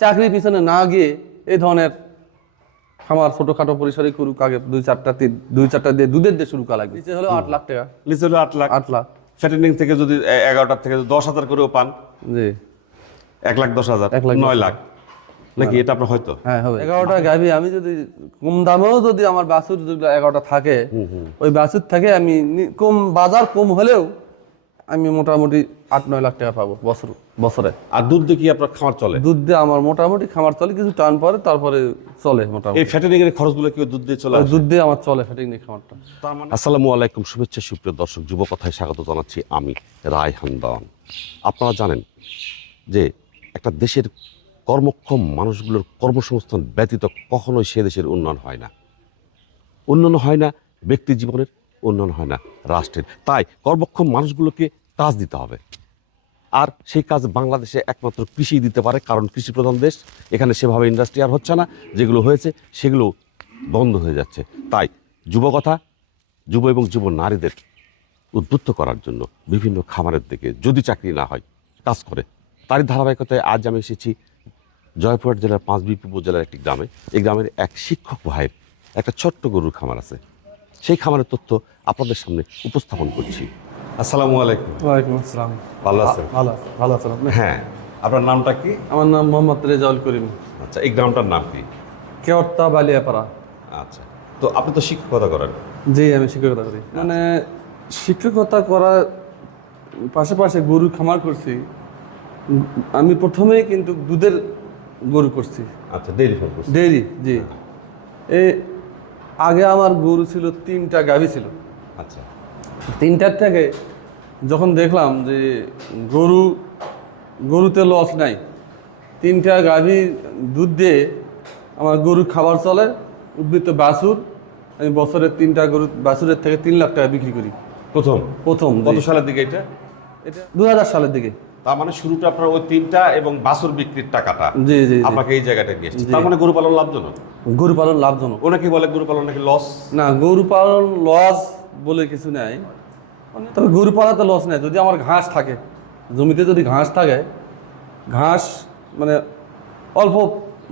চাকরি পিছনে না গিয়ে এই ধরনের খামার ছোটখাটো পরিসরে করুক আগে দুই চারটা তিন দুই চারটা দিয়ে দুধের দিয়ে শুরু করা লাগবে। নিচে হলো আট লাখ টাকা। লিচু হলো আট লাখ। আট লাখ। ফ্যাটেনিং থেকে যদি এগারোটার থেকে দশ হাজার করেও পান জি। এক লাখ দশ হাজার এক লাখ নয় লাখ। নাকি এটা আপনার হয়তো? হ্যাঁ হবে। এগারোটা গাভি আমি যদি কম দামেও যদি আমার বাছুর যদি এগারোটা থাকে ওই বাছুর থেকে আমি কম বাজার কম হলেও আমি মোটামুটি আট নয় লাখ টাকা পাবো বছর বছরে। আর দুধ দিয়ে কি আপনার খামার চলে? দুধ দিয়ে আমার মোটামুটি খামার চলে কিছু টান পরে তারপরে চলে মোটামুটি। এই ফ্যাটেনিং এর খরচগুলো কি দুধ দিয়ে চলে দুধ দিয়ে আমার চলে ফেটিং নেই খামারটা। আসসালামু আলাইকুম শুভেচ্ছা সুপ্রিয় দর্শক যুব কথায় স্বাগত জানাচ্ছি আমি রায়হান দাওয়ান। আপনারা জানেন যে একটা দেশের কর্মক্ষম মানুষগুলোর কর্মসংস্থান ব্যতীত কখনোই সে দেশের উন্নয়ন হয় না। উন্নয়ন হয় না ব্যক্তি জীবনের উন্নয়ন হয় না রাষ্ট্রের। তাই কর্মক্ষম মানুষগুলোকে কাজ দিতে হবে। আর সেই কাজ বাংলাদেশে একমাত্র কৃষি দিতে পারে, কারণ কৃষি প্রধান দেশ, এখানে সেভাবে ইন্ডাস্ট্রি আর হচ্ছে না। যেগুলো হয়েছে, সেগুলো বন্ধ হয়ে যাচ্ছে। তাই যুবকথা যুব এবং যুব নারীদের উদ্বুদ্ধ করার জন্য বিভিন্ন খামারের দিকে যদি চাকরি না হয়, কাজ করে। তারই ধারাবাহিকতায় আজ আমি এসেছি জয়পুরহাট জেলার পাঁচবিপি উপজেলার একটি গ্রামে। এই গ্রামের এক শিক্ষক ভাইয়ের একটা ছোট্ট গরুর খামার আছে। সেই খামারের তথ্য আপনাদের সামনে উপস্থাপন করছি। আসসালামু আলাইকুম। ওয়ালাইকুম আসসালাম। ভালো আছেন? ভালো ভালো আছেন হ্যাঁ। আপনার নামটা কি? আমার নাম মোহাম্মদ রেজাউল করিম। আচ্ছা এই গ্রামটার নাম কি? কেওর্তা বালিয়াপাড়া। আচ্ছা তো আপনি তো শিক্ষকতা করেন? জি আমি শিক্ষকতা করি। মানে শিক্ষকতা করার পাশাপাশি গরু খামার করছি। আমি প্রথমে কিন্তু দুধের গরু করছি। আচ্ছা ডেইরি ফার্ম করছেন? ডেইরি জি। এই আগে আমার গরু ছিল তিনটা গাভী ছিল। আচ্ছা। তিনটার থেকে যখন দেখলাম যে গরু গরুতে লস নাই তিনটা গাভী দুধ দিয়ে আমার গরুর খাবার চলে উদ্বৃত্ত বাছুর আমি বছরে তিনটা গরু বাছুরের থেকে তিন লাখ টাকা বিক্রি করি। প্রথম? প্রথম কত সালের দিকে এটা? এটা দু হাজার সালের দিকে। তার মানে শুরুটা আপনার ওই তিনটা এবং বাছুর বিক্রির টাকাটা। জি জি জি। আপনাকে এই জায়গাটা নিয়ে তার মানে গরু পালন লাভজনক? গরু পালন লাভজনক। ওনাকে বলে গরু পালন নাকি লস না গরু পালন লস বলে কিছু নেই। মানে তবে গরু পালাতে লস নেই। যদি আমার ঘাস থাকে জমিতে যদি ঘাস থাকে ঘাস মানে অল্প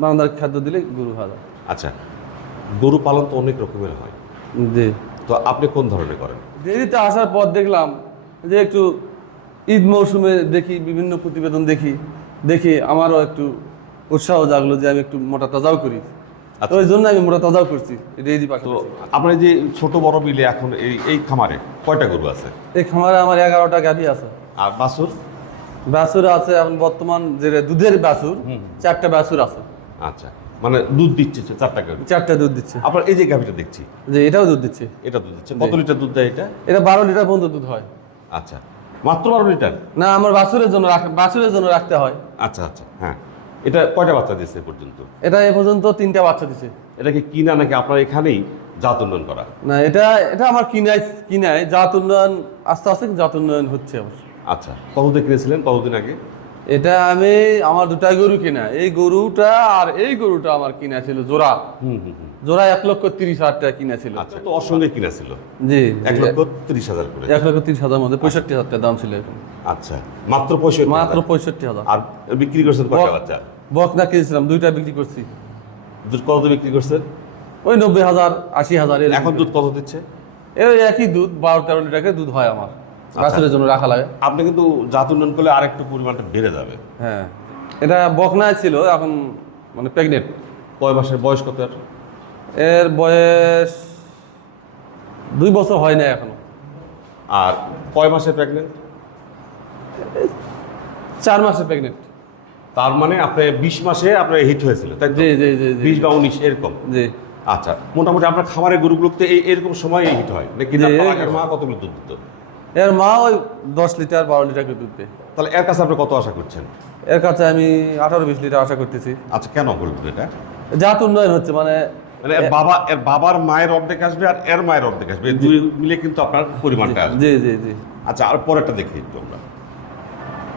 দানাদার খাদ্য দিলে গরু যায় আচ্ছা গরু পালন তো অনেক রকমের হয়। জি। তো আপনি কোন ধরনের করেন? দেরিতে আসার পর দেখলাম যে একটু ঈদ মৌসুমে দেখি বিভিন্ন প্রতিবেদন দেখি দেখি আমারও একটু উৎসাহ জাগলো যে আমি একটু মোটা তাজাও করি। ওই জন্য আমি মোটা তাজাও করছি ডেইরি তো আপনার যে ছোট বড় মিলে এখন এই এই খামারে কয়টা গরু আছে? এই খামারে আমার এগারোটা গাভি আছে। আর বাছুর? বাছুর আছে এখন বর্তমান যে দুধের বাছুর চারটা বাছুর আছে। আচ্ছা মানে দুধ দিচ্ছে চারটা গরু। চারটা দুধ দিচ্ছে। আপনার এই যে গাভিটা দেখছি। যে এটাও দুধ দিচ্ছে। এটা দুধ দিচ্ছে। কত লিটার দুধ দেয় এটা? এটা বারো লিটার পর্যন্ত দুধ হয়। আচ্ছা মাত্র বারো লিটার? না আমার বাছুরের জন্য বাছুরের জন্য রাখতে হয়। আচ্ছা আচ্ছা হ্যাঁ। এটা কয়টা বাচ্চা দিয়েছে পর্যন্ত? এটা এ পর্যন্ত তিনটা বাচ্চা দিছে। এটা কি কিনা নাকি আপনার এখানেই জাত উন্নয়ন করা? না এটা এটা আমার কিনাই কিনায় জাত উন্নয়ন আস্তে আস্তে জাত উন্নয়ন হচ্ছে অবশ্য। আচ্ছা কতদিন কিনেছিলেন? কতদিন আগে? এটা আমি আমার দুটা গরু কিনা। এই গরুটা আর এই গরুটা আমার কিনা ছিল জোড়া। হুম হুম হুম। জোড়া এক লক্ষ তিরিশ হাজার টাকা কিনা ছিল আচ্ছা তো অসঙ্গে কিনা ছিল জি এক লক্ষ তিরিশ হাজার করে। এক লক্ষ তিরিশ হাজার মধ্যে পঁয়ষট্টি হাজার টাকা দাম ছিল এখন আচ্ছা মাত্র পঁয়ষট্টি মাত্র। পঁয়ষট্টি হাজার। আর বিক্রি করছেন কয়টা বাচ্চা? বকনা কিনেছিলাম দুইটা বিক্রি করছি। দুধ কত বিক্রি করছেন ওই নব্বই হাজার আশি হাজার। এখন দুধ কত দিচ্ছে? এই একই দুধ বারো তেরো লিটার করে দুধ হয় আমার। গাছের জন্য রাখা লাগে। আপনি কিন্তু জাত উন্নয়ন করলে আরেকটু পরিমাণটা বেড়ে যাবে। হ্যাঁ। এটা বকনায় ছিল এখন মানে প্রেগনেন্ট। কয় মাসের বয়স কত এর? বয়স দুই বছর হয় না এখনও। আর কয় মাসে প্রেগনেন্ট চার মাসে প্রেগনেন্ট তার মানে আপনি বিশ মাসে আপনার হিট হয়েছিল তাই জি জি জি বিশ বা উনিশ এরকম? জি। আচ্ছা মোটামুটি আপনার খামারের গরুগুলোতে এই এরকম সময় হিট হয় নাকি মা কতগুলো দুধ দিত? এর মা ওই দশ লিটার বারো লিটার করে দুধ দেয়। তাহলে এর কাছে আপনি কত আশা করছেন? এর কাছে আমি আঠারো বিশ লিটার আশা করতেছি। আচ্ছা কেন বলবেন এটা? জাত উন্নয়ন হচ্ছে মানে মানে এর বাবা এর বাবার মায়ের অর্ধেক আসবে আর এর মায়ের অর্ধেক আসবে। দুই মিলে কিন্তু আপনার পরিমাণটা আসবে। জি জি জি। আচ্ছা আর পরেরটা দেখি একটু আমরা।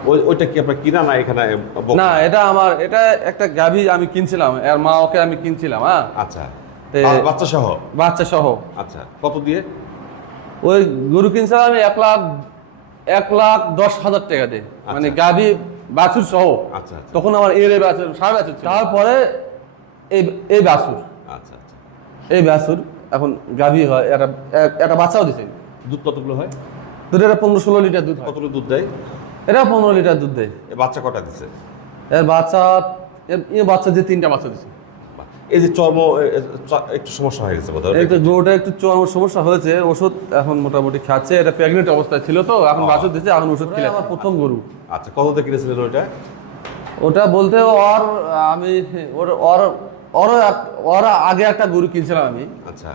ওই ওইটা কি আপনার কিনা না এখানে না এটা আমার এটা একটা গাভী আমি কিনছিলাম এর মা ওকে আমি কিনছিলাম হ্যাঁ। আচ্ছা। বাচ্চা সহ বাচ্চা সহ আচ্ছা কত দিয়ে? ওই গরু কিনছিলাম আমি এক লাখ এক লাখ দশ হাজার টাকা দিয়ে। মানে গাভী বাছুর সহ আচ্ছা আচ্ছা। তখন আমার এর বাছুর সারা বাছুর তারপরে? এই এই বাছুর। আচ্ছা আচ্ছা। এই বাছুর এখন গাভী হয় একটা একটা বাচ্চাও দিছে। দুধ কতগুলো হয়? দুধ এটা পনেরো ষোলো লিটার দুধ কতগুলো দুধ দেয়? এটা পনেরো লিটার দুধ দেয়। এ বাচ্চা কটা দিছে? এর বাচ্চা এর- বাচ্চা যে তিনটা বাচ্চা দিছে। এই যে চর্ম একটু সমস্যা হয়ে গেছে বোধহয় একটু গরুটা একটু চর্ম সমস্যা হয়েছে ওষুধ এখন মোটামুটি খাচ্ছে এটা প্রেগনেন্ট অবস্থায় ছিল তো এখন বাছুর দিচ্ছে এখন ওষুধ খেলে। আমার প্রথম গরু। আচ্ছা কত কিনেছিলেন ওইটা? ওটা বলতে ওর আমি ওর ওর ওর ওর আগে একটা গরু কিনছিলাম আমি। আচ্ছা।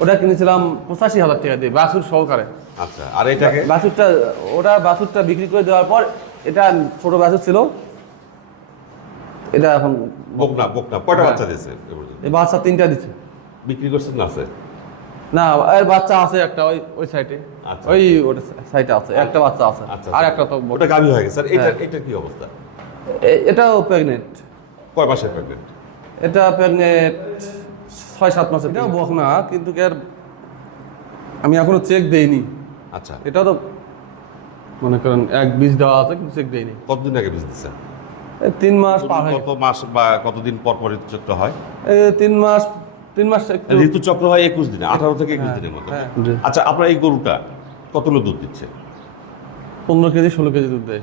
ওটা কিনেছিলাম পঁচাশি হাজার টাকা দিয়ে বাছুর সহকারে। আচ্ছা আর এটাকে? বাছুরটা ওটা বাছুরটা বিক্রি করে দেওয়ার পর এটা ছোট বাছুর ছিল। এটা এখন বকনা বকনা কয়টা হ্যাঁ। বাচ্চা দিয়েছে এই বাচ্চা তিনটা দিচ্ছে বিক্রি করছেন না আছে? না এর বাচ্চা আছে একটা ওই ওই সাইডে আচ্ছা। ওই ওটা সাইডে আছে একটা বাচ্চা আছে। আচ্ছা আর একটা তো ওটা গাভী হয়ে গেছে। আর এটা হ্যাঁ। এটা কি অবস্থা? এটাও প্রেগনেন্ট কয় মাসের প্রেগনেন্ট এটা প্রেগনেন্ট ছয় সাত মাসের এটাও বক না কিন্তু এর আমি এখনও চেক দেইনি। আচ্ছা। এটা তো মনে করেন এক বীজ দেওয়া আছে কিন্তু চেক দেইনি। কতদিন আগে বীজ দিচ্ছেন? এই তিন মাস পার হয়ে কত মাস বা কতদিন পর পর ঋতুচক্র হয়? তিন মাস তিন মাস ঋতুচক্র হয় একুশ দিনে আঠারো থেকে একুশ দিনের মধ্যে। হ্যাঁ, আচ্ছা আপনার এই গরুটা কতগুলো দুধ দিচ্ছে? পনেরো কেজি ষোলো কেজি দুধ দেয়।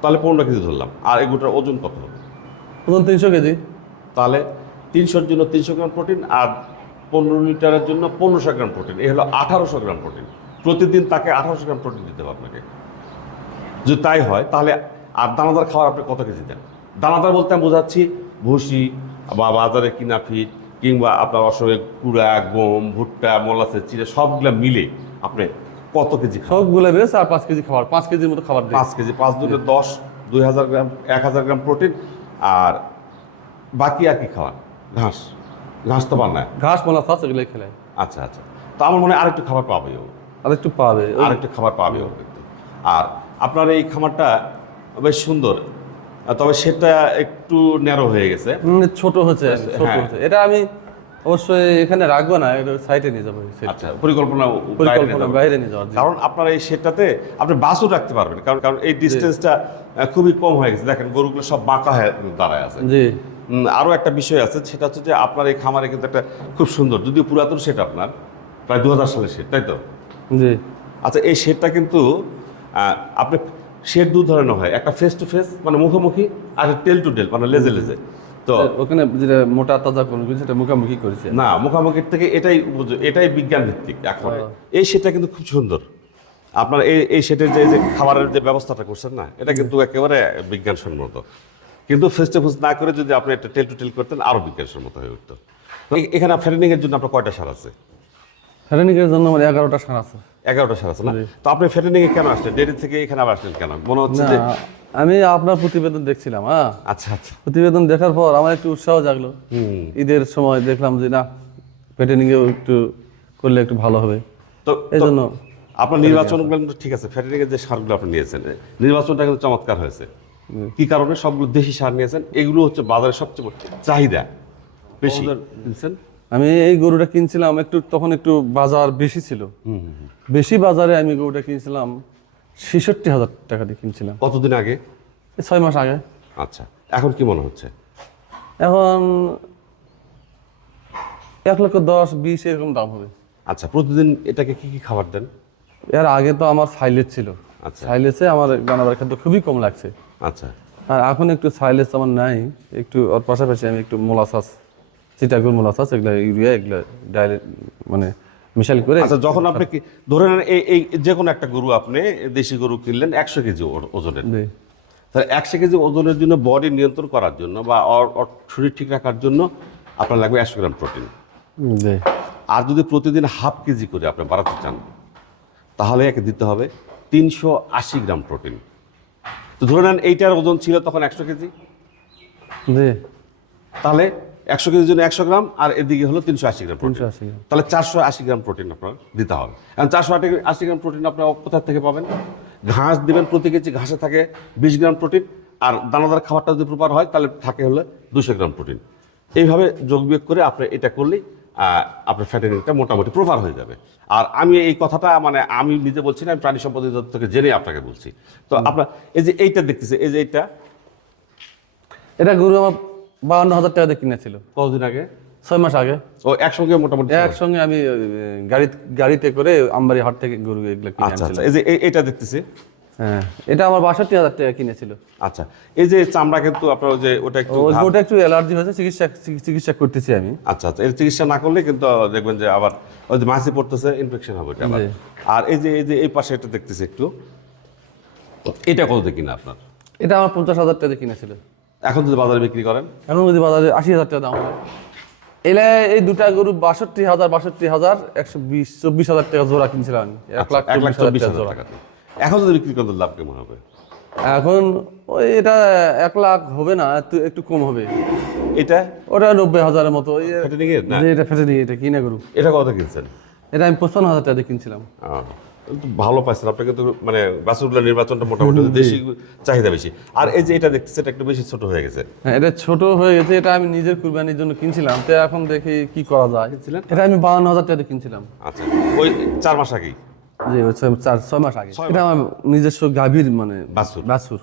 তাহলে পনেরো কেজি ধরলাম আর এই গরুটার ওজন কত? হবে ওজন তিনশো কেজি। তাহলে তিনশোর জন্য তিনশো গ্রাম প্রোটিন আর পনেরো লিটারের জন্য পনেরোশো গ্রাম প্রোটিন। এই হলো আঠারোশো গ্রাম প্রোটিন। প্রতিদিন তাকে আঠারোশো গ্রাম প্রোটিন দিতে হবে আপনাকে। যদি তাই হয় তাহলে আর দানাদার খাবার আপনি কত কেজি দেন? দানাদার বলতে আমি বোঝাচ্ছি ভুসি বা বাজারে কিনা ফিট কিংবা আপনার অসরে কুড়া গম ভুট্টা মোলাসের চিড়ে সবগুলো মিলে আপনি কত কেজি সবগুলো বেশ আর পাঁচ কেজি খাবার পাঁচ কেজির মতো খাবার পাঁচ কেজি পাঁচ দুটো দশ দুই হাজার গ্রাম এক হাজার গ্রাম প্রোটিন আর বাকি আর কি খাওয়ান? ঘাস। ঘাস তো বানায়। ঘাস মোলা ফাস এগুলো খেলে। আচ্ছা আচ্ছা। তো আমার মনে হয় আরেকটু খাবার পাবে ও। আর একটু পাবে আরেকটু খাবার পাবে ও আর আপনার এই খামারটা বেশ সুন্দর। তবে সেটা একটু ন্যারো হয়ে গেছে। ছোট হচ্ছে ছোট হ্যাঁ। হচ্ছে এটা আমি অবশ্যই এখানে রাখব না সাইডে নিয়ে যাব আচ্ছা পরিকল্পনা পরিকল্পনা বাইরে নিয়ে যাওয়ার কারণ আপনার এই সেটটাতে আপনি বাসও রাখতে পারবেন। কারণ কারণ এই ডিস্টেন্সটা খুবই কম হয়ে গেছে। দেখেন গরুগুলো সব বাঁকা হয়ে দাঁড়ায় আছে। জি। আরও একটা বিষয় আছে সেটা হচ্ছে যে আপনার এই খামারে কিন্তু একটা খুব সুন্দর যদিও পুরাতন সেট আপনার প্রায় দু হাজার সালের সেট তাই তো? জি। আচ্ছা এই শেডটা কিন্তু আপনি শেড দু ধরনের হয় একটা ফেস টু ফেস মানে মুখোমুখি আর টেল টু টেল মানে লেজে লেজে। তো ওখানে যেটা মোটা তাজা কোন সেটা মুখামুখি করেছে? না মুখামুখির থেকে এটাই এটাই বিজ্ঞান ভিত্তিক এখন। এই সেটটা কিন্তু খুব সুন্দর। আপনার এই এই সেটের যে যে খাবারের যে ব্যবস্থাটা করছেন না এটা কিন্তু একেবারে বিজ্ঞানসম্মত। কিন্তু ফেস টু ফেস না করে যদি আপনি একটা টেল টু টেল করতেন আরও বিজ্ঞানসম্মত হয়ে উঠতো। এখানে ফ্যারেনিং এর জন্য আপনার কয়টা সার আছে? জন্য আমার এগারোটা সার আছে। এগারোটা সার আছে না? তো আপনি কেন আসলেন? ডেরি থেকে এখানে আবার আসলেন কেন? মনে হচ্ছে যে আমি আপনার প্রতিবেদন দেখছিলাম হ্যাঁ? আচ্ছা আচ্ছা। প্রতিবেদন দেখার পর আমার একটু উৎসাহ জাগলো। ঈদের সময় দেখলাম যে না পেটেনিংয়েও একটু করলে একটু ভালো হবে। তো এই জন্য আপনার নির্বাচনগুলো ঠিক আছে ফ্যাটেনিং এর যে সারগুলো আপনি নিয়েছেন নির্বাচনটা কিন্তু চমৎকার হয়েছে। কি কারণে? সবগুলো দেশি সার নিয়েছেন। এগুলো হচ্ছে বাজারে সবচেয়ে বড় চাহিদা বেশি। বুঝছেন আমি এই গরুটা কিনছিলাম একটু তখন একটু বাজার বেশি ছিল। বেশি বাজারে আমি গরুটা কিনছিলাম ছেষট্টি হাজার টাকা দিয়ে কিনছিলাম। কতদিন আগে? ছয় মাস আগে। আচ্ছা এখন কি মনে হচ্ছে? এখন এক লক্ষ দশ বিশ এরকম দাম হবে। আচ্ছা প্রতিদিন এটাকে কি কি খাবার দেন? এর আগে তো আমার সাইলেজ ছিল। আচ্ছা। সাইলেজে আমার দানাদার খাদ্য খুবই কম লাগছে। আচ্ছা। আর এখন একটু সাইলেজ আমার নাই একটু ওর পাশাপাশি আমি একটু মোলাসাস চিটাগুল মোলাসাস এগুলো ইউরিয়া এগুলো ডাইরেক্ট মানে মিশাল করে আচ্ছা যখন আপনি কি ধরে নেন এই এই যে কোনো একটা গরু আপনি দেশি গরু কিনলেন একশো কেজি ওজনের। তাহলে একশো কেজি ওজনের জন্য বডি নিয়ন্ত্রণ করার জন্য বা শরীর ঠিক রাখার জন্য আপনার লাগবে একশো গ্রাম প্রোটিন আর যদি প্রতিদিন হাফ কেজি করে আপনি বাড়াতে চান তাহলে একে দিতে হবে তিনশো আশি গ্রাম প্রোটিন তো ধরে নেন এইটার ওজন ছিল তখন একশো কেজি। জি। তাহলে একশো কেজির জন্য একশো গ্রাম আর এদিকে হলো তিনশো আশি গ্রাম তিনশো আশি গ্রাম। তাহলে চারশো আশি গ্রাম প্রোটিন আপনার দিতে হবে। কারণ চারশো আশি গ্রাম প্রোটিন আপনার কোথা থেকে পাবেন? ঘাস দিবেন প্রতি কেজি ঘাসে থাকে বিশ গ্রাম প্রোটিন আর দানাদার খাবারটা যদি প্রপার হয় তাহলে থাকে হলে দুশো গ্রাম প্রোটিন। এইভাবে যোগ বিয়োগ করে আপনি এটা করলেই আপনার ফ্যাটেনিংটা মোটামুটি প্রপার হয়ে যাবে। আর আমি এই কথাটা মানে আমি নিজে বলছি না আমি প্রাণী সম্পদ থেকে জেনে আপনাকে বলছি। তো আপনার এই যে এইটা দেখতেছে এই যে এইটা। এটা গরু আমার বাউন্ন হাজার টাকা দিয়ে কিনেছিল। কতদিন আগে? ছয় মাস আগে। ও একসঙ্গে মোটামুটি একসঙ্গে আমি গাড়ি গাড়িতে করে আমবাড়ি হাট থেকে গরু এগুলো আচ্ছা আচ্ছা এই যে এই- এইটা দেখতেছি। হ্যাঁ এটা আমার বাষট্টি হাজার টাকা কিনেছিল। আচ্ছা এই যে চামড়া কিন্তু আপনার যে ওটা একটু গরুটা একটু অ্যালার্জি হয়েছে চিকিৎসা চিকিৎসা করতেছি আমি। আচ্ছা আচ্ছা এর চিকিৎসা না করলে কিন্তু দেখবেন যে আবার ওই যে মাছি পড়তেছে ইনফেকশন হবে এটা আবার। আর এই যে এই যে এই পাশে এটা দেখতেছি একটু এটা কত কিনা আপনার? এটা আমার পঞ্চাশ হাজার টাকা কিনেছিল। এখন যদি বাজারে বিক্রি করেন? এখন যদি বাজারে আশি হাজার টাকা দাম হয়। এলে এই দুটা গরু বাষট্টি হাজার বাষট্টি হাজার একশো বিশ চব্বিশ হাজার টাকা জোড়া কিনছিলাম আমি। এক লাখ আচ্ছা, এক লাখ চব্বিশ হাজার টাকা। এখন যদি বিক্রি করেন লাভ কেমন হবে? এখন ওই এটা এক লাখ হবে না একটু- কম হবে। এটা? ওটা নব্বই হাজারের মতো। এটা ফেটে নিয়ে এটা কিনে গরু এটা কত কিনছেন? এটা আমি পঁচপান্ন হাজার টাকা কিনছিলাম। ভালো পাইছেন। আপনাকে তো মানে বাসুগুলো নির্বাচনটা মোটামুটি দেশি চাহিদা বেশি। আর এই যে এটা দেখতেছে এটা একটু বেশি ছোট হয়ে গেছে। হ্যাঁ এটা ছোট হয়ে গেছে এটা আমি নিজের কুরবানির জন্য কিনছিলাম। তো এখন দেখি কি করা যায়। এটা আমি বাউন্ন হাজার টাকা কিনছিলাম। আচ্ছা। ওই চার মাস আগেই? জি চার ছয় মাস আগে। এটা আমার নিজস্ব গাভীর মানে বাছুর। বাছুর।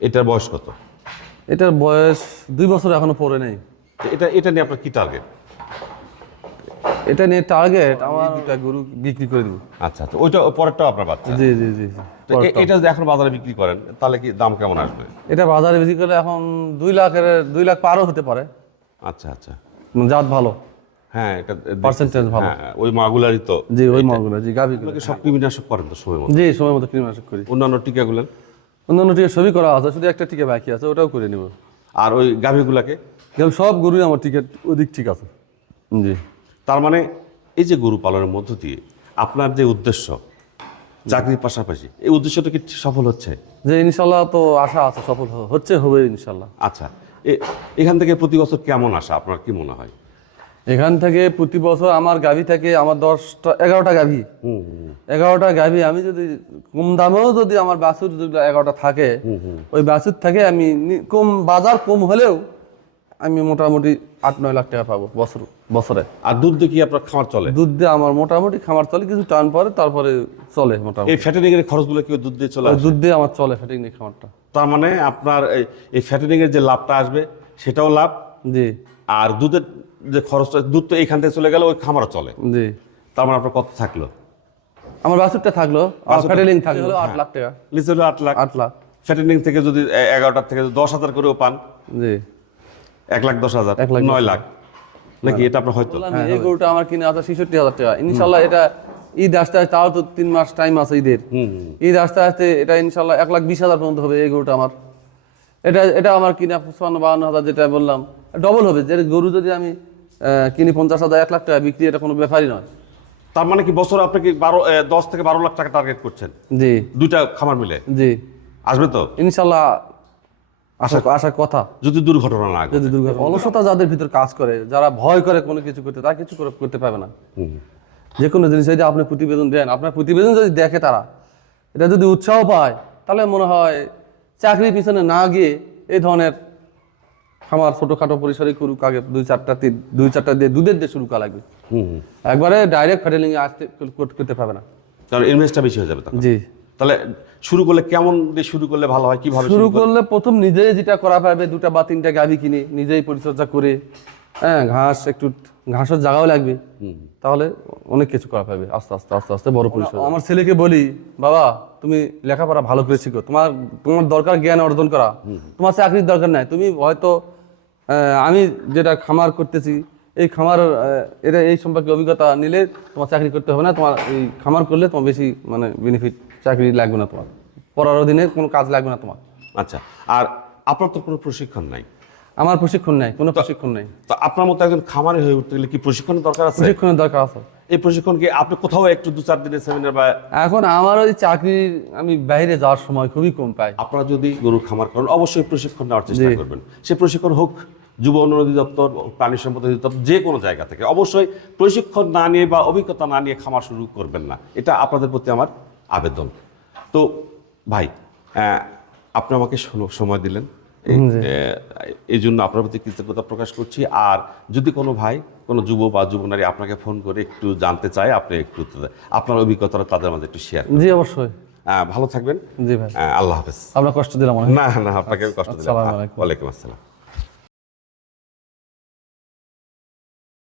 এটার বয়স কত? এটার বয়স দুই বছর এখনও পরে নেই। এটা এটা নিয়ে আপনার কি টার্গেট এটা নিয়ে টার্গেট আমার দুটা গরু বিক্রি করে দিব। আচ্ছা আচ্ছা। ওইটা পরেরটাও আপনার বাচ্চা? জি জি জি এটা যদি এখন বাজারে বিক্রি করেন তাহলে কি দাম কেমন আসবে? এটা বাজারে বিক্রি করলে এখন দুই লাখের দুই লাখ পারও হতে পারে। আচ্ছা আচ্ছা। জাত ভালো। হ্যাঁ এটা। Percentage ভালো। হ্যাঁ, ওই মাগুলারই তো। জি ওই মাগুলো জি গাভি এগুলোকে সব কৃমিনাশক করেন তো সময় মতো। জি সময় মতো কীটনাশক করি। অন্যান্য টিকাগুলো? অন্যান্য টিকা সবই করা আছে শুধু একটা টিকা বাকি আছে ওটাও করে নিব। আর ওই গাভীগুলাকে? যেমন সব গরুই আমার টিকিট ওদিক ঠিক আছে। জি। তার মানে এই যে গরু পালনের মধ্য দিয়ে আপনার যে উদ্দেশ্য চাকরির পাশাপাশি এই উদ্দেশ্যটা কি সফল হচ্ছে? যে ইনশাল্লাহ তো আশা আছে সফল হচ্ছে হবে ইনশাল্লাহ। আচ্ছা এখান থেকে প্রতি বছর কেমন আসা? আপনার কি মনে হয়? এখান থেকে প্রতি বছর আমার গাভি থাকে আমার দশটা এগারোটা গাভি। এগারোটা গাভি আমি যদি কম দামেও যদি আমার বাছুর যেগুলো এগারোটা থাকে ওই বাছুর থেকে আমি কম বাজার কম হলেও আমি মোটামুটি আট নয় লাখ টাকা পাবো বছর বছরে। আর দুধ দিয়ে কি আপনার খামার চলে? দুধ দিয়ে আমার মোটামুটি খামার চলে কিছু টান পরে তারপরে চলে মোটামুটি। এই ফ্যাটেনিং এর খরচগুলো কি দুধ দিয়ে চলে দুধ দিয়ে আমার চলে ফ্যাটেনিং খামারটা। তার মানে আপনার এই- এই ফ্যাটেনিং এর যে লাভটা আসবে সেটাও লাভ। জি। আর দুধের যে খরচটা দুধ তো এইখান থেকে চলে গেলে ওই খামারও চলে। জি। তার মানে আপনার কত থাকল? আমার বাছুরটা থাকল ফেটেলিং থাকল। আট লাখ টাকা। লিচু হলো আট লাখ। আট লাখ। ফ্যাটেনিং থেকে যদি এগারোটার থেকে দশ হাজার করেও পান জি। এক লাখ দশ হাজার এক লাখ নয় লাখ। নাকি এটা আপনার হয়তো? এই গরুটা আমার কিনে আছে ছেষট্টি হাজার টাকা। ইনশাল্লাহ এটা ঈদ আসতে আসতে তাও তো তিন মাস টাইম আছে ঈদের। ঈদ আসতে আসতে এটা ইনশাল্লাহ এক লাখ বিশ হাজার পর্যন্ত হবে এই গরুটা আমার। এটা এটা আমার কিনা পঁচপান্ন বাহান্ন হাজার যেটা বললাম। ডবল হবে। যে গরু যদি আমি কিনি পঞ্চাশ হাজার এক লাখ টাকা বিক্রি এটা কোনো ব্যাপারই নয়। তার মানে কি বছর আপনি কি বারো দশ থেকে বারো লাখ টাকা টার্গেট করছেন? জি। দুইটা খামার মিলে? জি। আসবে তো? ইনশাল্লাহ আশা আশার কথা। যদি দুর্ঘটনা না যদি দুর্ঘটনা অলসতা যাদের ভিতর কাজ করে যারা ভয় করে কোনো কিছু করতে তারা কিছু করে- করতে পারবে না। যে কোনো জিনিস যদি আপনি প্রতিবেদন দেন আপনার প্রতিবেদন যদি দেখে তারা এটা যদি উৎসাহ পায় তাহলে মনে হয় চাকরির পিছনে না গিয়ে এই ধরনের খামার ছোটোখাটো পরিসরে করুক আগে দুই চারটা তিন দুই চারটা দিয়ে দুধের দিয়ে শুরু করা লাগবে। একবারে ডাইরেক্ট ফেডেলিংয়ে আসতে কর- করতে পারবে না। কারণ ইনভেস্টটা বেশি হয়ে যাবে জি। তাহলে শুরু করলে কেমন দিয়ে শুরু করলে ভালো হয়? কীভাবে শুরু করলে? প্রথম নিজেই যেটা করা পারবে দুটা বা তিনটা গাভি কিনে নিজেই পরিচর্যা করে হ্যাঁ ঘাস একটু ঘাসের জায়গাও লাগবে। তাহলে অনেক কিছু করা পারবে আস্তে আস্তে আস্তে আস্তে বড় পরিসর। আমার ছেলেকে বলি বাবা তুমি লেখাপড়া ভালো করে শিখো তোমার তোমার দরকার জ্ঞান অর্জন করা। তোমার চাকরির দরকার নাই। তুমি হয়তো আমি যেটা খামার করতেছি এই খামার এটা এই সম্পর্কে অভিজ্ঞতা নিলে তোমার চাকরি করতে হবে না তোমার এই খামার করলে তোমার বেশি মানে বেনিফিট চাকরি লাগবে না তোমার। পড়ার দিনে কোনো কাজ লাগবে না তোমার। আচ্ছা আর আপনার তো কোনো প্রশিক্ষণ নাই। আমার প্রশিক্ষণ নাই কোনো প্রশিক্ষণ নাই। তো আপনার মতো একজন খামারে হয়ে উঠতে গেলে কি প্রশিক্ষণের দরকার আছে? প্রশিক্ষণের দরকার আছে। এই প্রশিক্ষণ কি আপনি কোথাও একটু দু চার দিনের সেমিনার বা এখন আমার ওই চাকরির আমি বাইরে যাওয়ার সময় খুবই কম পাই। আপনারা যদি গরুর খামার করেন অবশ্যই প্রশিক্ষণ নেওয়ার চেষ্টা করবেন। সে প্রশিক্ষণ হোক যুব উন্নয়ন অধিদপ্তর প্রাণী সম্পদ অধিদপ্তর যে কোনো জায়গা থেকে। অবশ্যই প্রশিক্ষণ না নিয়ে বা অভিজ্ঞতা না নিয়ে খামার শুরু করবেন না। এটা আপনাদের প্রতি আমার আবেদন। তো ভাই আপনি আমাকে সময় দিলেন। এই- জন্য আপনার প্রতি কৃতজ্ঞতা প্রকাশ করছি। আর যদি কোনো ভাই কোনো যুব বা যুব নারী আপনাকে ফোন করে একটু জানতে চায় আপনি একটু আপনার অভিজ্ঞতাটা তাদের মাঝে একটু শেয়ার জি অবশ্যই। ভালো থাকবেন। জি ভাই। আল্লাহ হাফেজ। আপনার কষ্ট দিলাম না না আপনাকে কষ্ট দিলাম। ওয়ালাইকুম আসসালাম।